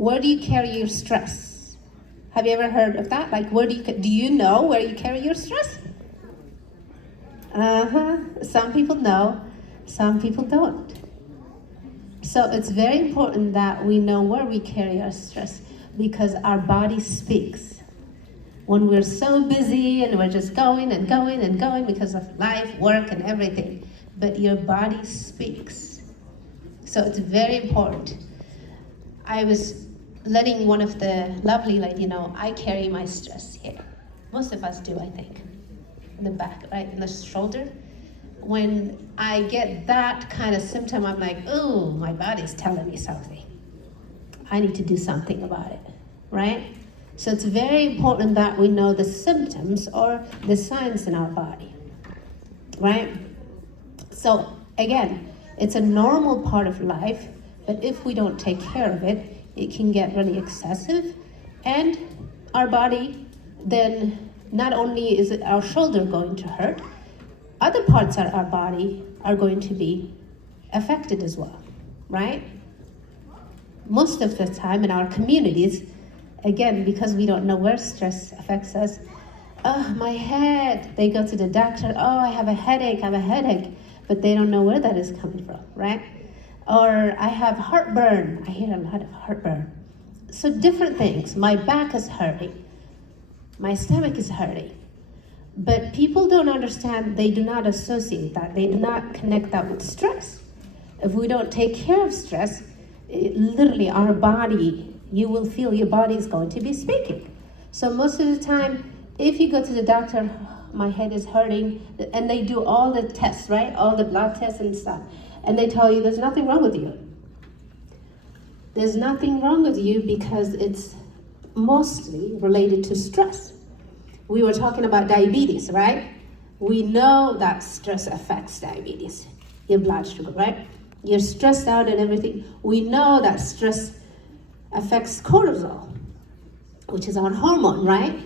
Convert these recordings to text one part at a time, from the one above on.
where do you carry your stress? Have you ever heard of that? Like, do you know where you carry your stress? Some people know, some people don't. So it's very important that we know where we carry our stress, because our body speaks. When we're so busy and we're just going and going and going because of life, work, and everything, but your body speaks. So it's very important. I was letting one of the lovely lady know, I carry my stress here. Most of us do, I think. In the back, right, in the shoulder. When I get that kind of symptom, I'm like, oh, my body's telling me something. I need to do something about it, right? So it's very important that we know the symptoms or the signs in our body, right? So again, it's a normal part of life, but if we don't take care of it, it can get really excessive, and our body, then not only is it our shoulder going to hurt, other parts of our body are going to be affected as well, right? Most of the time in our communities, again, because we don't know where stress affects us, oh, my head, they go to the doctor, oh, I have a headache, but they don't know where that is coming from, right? Or I have heartburn, I hear a lot of heartburn. So different things, my back is hurting, my stomach is hurting. But people don't understand, they do not associate that, they do not connect that with stress. If we don't take care of stress, literally our body, you will feel your body is going to be speaking. So most of the time, if you go to the doctor, my head is hurting, and they do all the tests, right? All the blood tests and stuff. And they tell you there's nothing wrong with you. There's nothing wrong with you because it's mostly related to stress. We were talking about diabetes, right? We know that stress affects diabetes, your blood sugar, right? You're stressed out and everything. We know that stress affects cortisol, which is our hormone, right?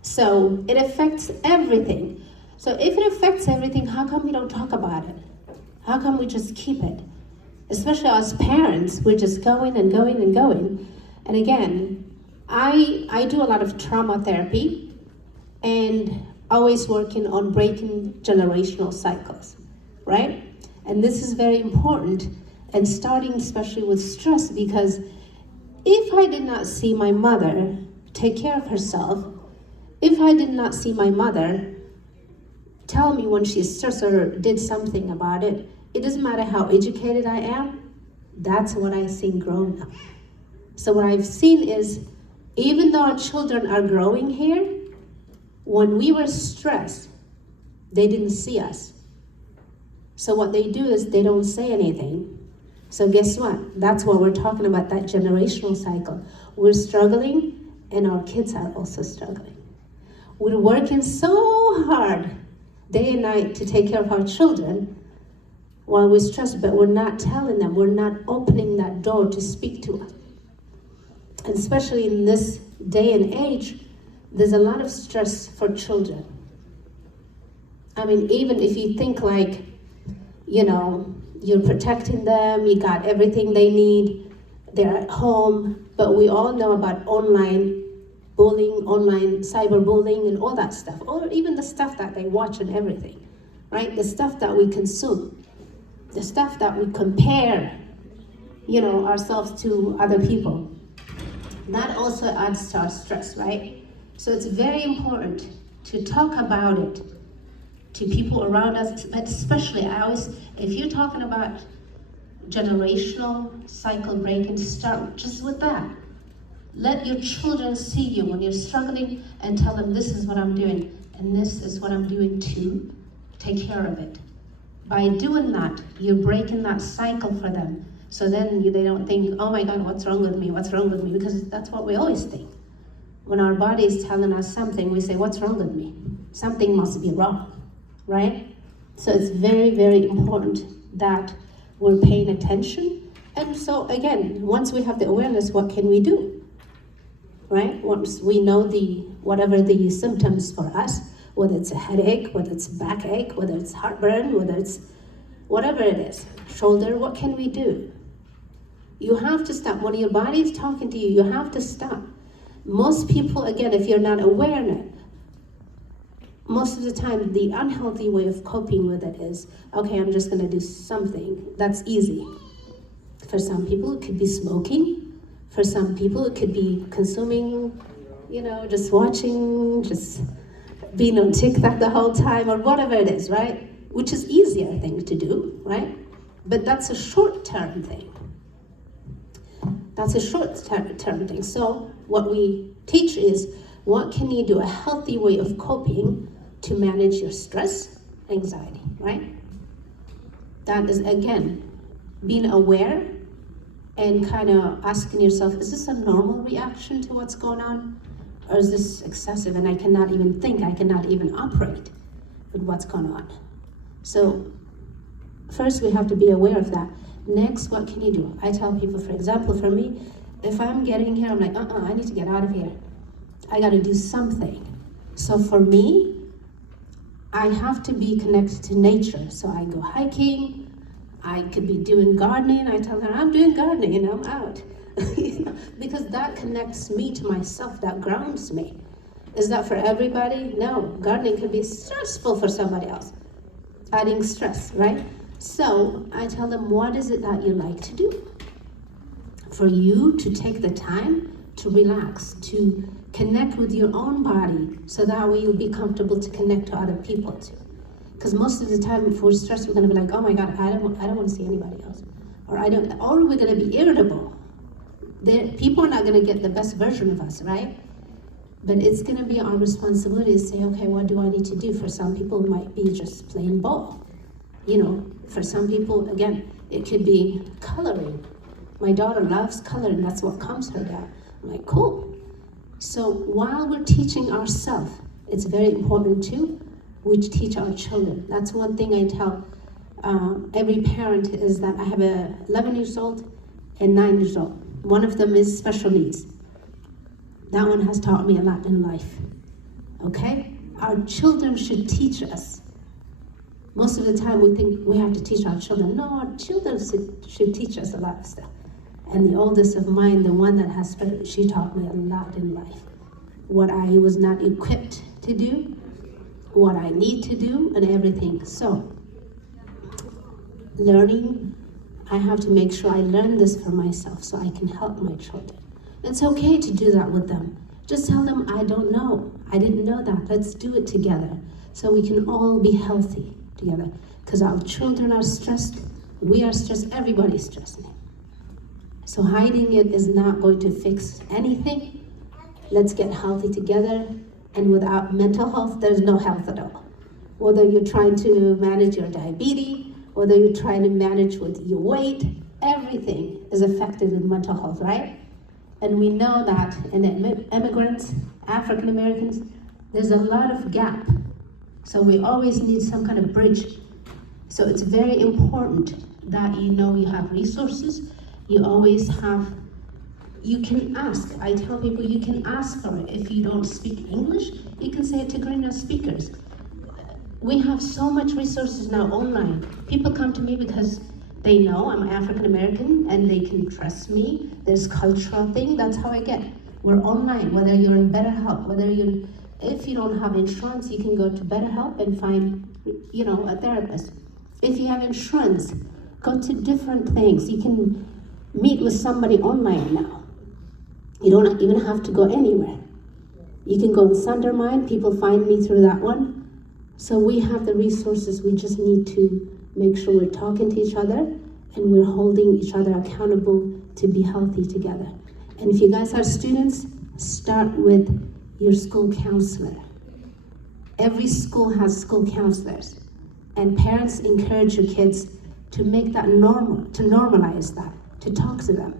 So it affects everything. So if it affects everything, how come we don't talk about it? How come we just keep it? Especially as parents, we're just going and going and going. And again, I do a lot of trauma therapy and always working on breaking generational cycles, right? And this is very important, and starting especially with stress, because if I did not see my mother take care of herself, if I did not see my mother tell me when she's stressed or did something about it, it doesn't matter how educated I am, that's what I've seen growing up. So what I've seen is, even though our children are growing here, when we were stressed, they didn't see us. So what they do is they don't say anything. So guess what? That's what we're talking about, that generational cycle. We're struggling, and our kids are also struggling. We're working so hard day and night to take care of our children while we're stressed, but we're not telling them, we're not opening that door to speak to us. And especially in this day and age, there's a lot of stress for children. I mean, even if you think like, you know, you're protecting them, you got everything they need, they're at home, but we all know about online bullying, online cyberbullying, and all that stuff, or even the stuff that they watch and everything, right? The stuff that we consume, the stuff that we compare, you know, ourselves to other people. That also adds to our stress, right? So it's very important to talk about it to people around us, but especially, if you're talking about generational cycle breaking, start just with that. Let your children see you when you're struggling and tell them, this is what I'm doing, and this is what I'm doing to take care of it. By doing that, you're breaking that cycle for them. So then they don't think, oh my God, what's wrong with me? What's wrong with me? Because that's what we always think. When our body is telling us something, we say, what's wrong with me? Something must be wrong, right? So it's very, very important that we're paying attention. And so again, once we have the awareness, what can we do? Right? Once we know whatever the symptoms for us, whether it's a headache, whether it's backache, whether it's heartburn, whether it's whatever it is, shoulder, what can we do? You have to stop. When your body is talking to you, you have to stop. Most people, again, if you're not aware of it, most of the time, the unhealthy way of coping with it is, okay, I'm just gonna do something. That's easy. For some people, it could be smoking. For some people, it could be consuming, just watching, just being on TikTok the whole time, or whatever it is, right? Which is easier thing to do, right? But that's a short-term thing. That's a short-term thing. So what we teach is, what can you do, a healthy way of coping to manage your stress, anxiety, right? That is, again, being aware and kind of asking yourself, is this a normal reaction to what's going on? Or is this excessive and I cannot even think, I cannot even operate with what's going on? So first we have to be aware of that. Next, what can you do? I tell people, for example, for me, if I'm getting here, I'm like, I need to get out of here. I got to do something. So for me, I have to be connected to nature. So I go hiking, I could be doing gardening. I tell her, I'm doing gardening and I'm out. Because that connects me to myself, that grounds me. Is that for everybody? No, gardening can be stressful for somebody else, adding stress, right? So I tell them, what is it that you like to do? For you to take the time to relax, to connect with your own body, so that way you'll be comfortable to connect to other people too. Because most of the time, if we're stressed, we're gonna be like, oh my God, I don't want to see anybody else. Or we're gonna be irritable. People are not gonna get the best version of us, right? But it's gonna be our responsibility to say, okay, what do I need to do? For some people, it might be just playing ball. For some people, again, it could be coloring. My daughter loves coloring, that's what calms her down. I'm like, cool. So while we're teaching ourselves, it's very important too, we teach our children. That's one thing I tell every parent is that I have a 11 years old and 9 years old. One of them is special needs. That one has taught me a lot in life, okay? Our children should teach us. Most of the time we think we have to teach our children. No, our children should teach us a lot of stuff. And the oldest of mine, the one that has special, she taught me a lot in life. What I was not equipped to do, what I need to do, and everything. So, learning, I have to make sure I learn this for myself so I can help my children. It's okay to do that with them. Just tell them, I don't know. I didn't know that. Let's do it together so we can all be healthy together. Because our children are stressed, we are stressed, everybody's stressed now. So hiding it is not going to fix anything. Let's get healthy together. And without mental health, there's no health at all. Whether you're trying to manage your diabetes, whether you're trying to manage with your weight, everything is affected with mental health, right? And we know that in immigrants, African Americans, there's a lot of gap. So we always need some kind of bridge. So it's very important that you have resources. You always have, you can ask. I tell people you can ask for it. If you don't speak English, you can say it to Greenland speakers. We have so much resources now online. People come to me because they know I'm African American and they can trust me. There's cultural thing, that's how I get. We're online, whether you're in BetterHelp, if you don't have insurance, you can go to BetterHelp and find, a therapist. If you have insurance, go to different things. You can meet with somebody online now. You don't even have to go anywhere. You can go on Sundermind, people find me through that one. So we have the resources, we just need to make sure we're talking to each other and we're holding each other accountable to be healthy together. And if you guys are students, start with your school counselor. Every school has school counselors. And parents encourage your kids to make that normal, to normalize that, to talk to them.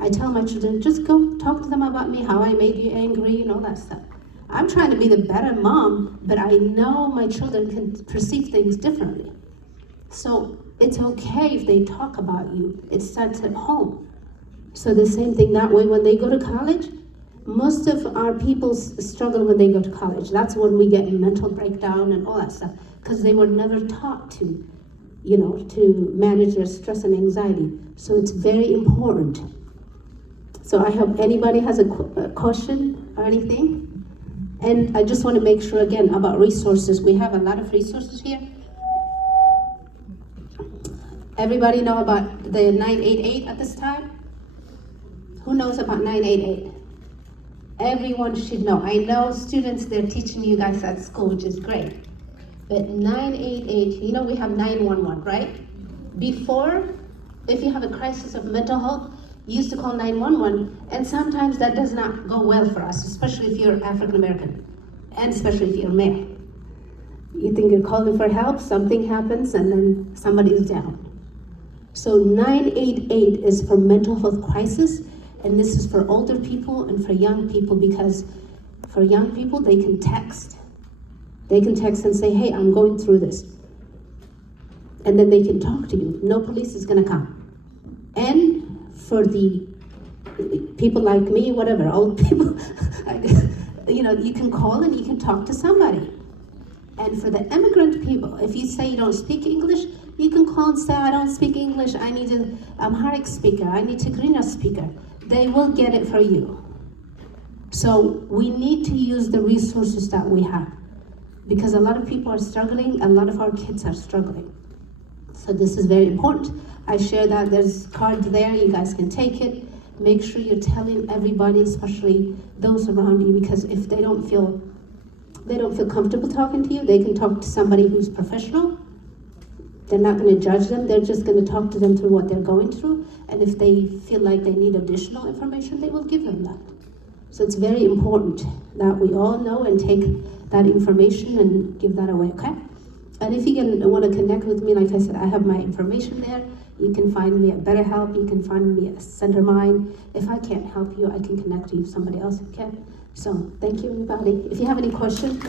I tell my children, just go talk to them about me, how I made you angry, and all that stuff. I'm trying to be the better mom, but I know my children can perceive things differently. So it's okay if they talk about you. It starts at home. So the same thing that way when they go to college, most of our people struggle when they go to college. That's when we get mental breakdown and all that stuff, because they were never taught to, to manage their stress and anxiety. So it's very important. So I hope anybody has a question or anything. And I just want to make sure again about resources. We have a lot of resources here. Everybody know about the 988 at this time? Who knows about 988? Everyone should know. I know students, they're teaching you guys at school, which is great. But 988, we have 911, right? Before, if you have a crisis of mental health, you used to call 911, and sometimes that does not go well for us, especially if you're African American, and especially if you're male. You think you're calling for help, something happens, and then somebody's down. So 988 is for mental health crisis, and this is for older people and for young people, because for young people, they can text. They can text and say, hey, I'm going through this. And then they can talk to you. No police is gonna come. And for the people like me, whatever, old people, you can call and you can talk to somebody. And for the immigrant people, if you say you don't speak English, you can call and say, I don't speak English, I need an Amharic speaker, I need Tigrinya speaker. They will get it for you. So we need to use the resources that we have, because a lot of people are struggling, a lot of our kids are struggling. So this is very important. I share that, there's cards there, you guys can take it. Make sure you're telling everybody, especially those around you, because if they don't feel comfortable talking to you, they can talk to somebody who's professional. They're not going to judge them, they're just going to talk to them through what they're going through. And if they feel like they need additional information, they will give them that. So it's very important that we all know and take that information and give that away, okay? And if you want to connect with me, like I said, I have my information there. You can find me at BetterHelp, you can find me at CenterMind. If I can't help you, I can connect you with somebody else who can. So thank you, everybody. If you have any questions,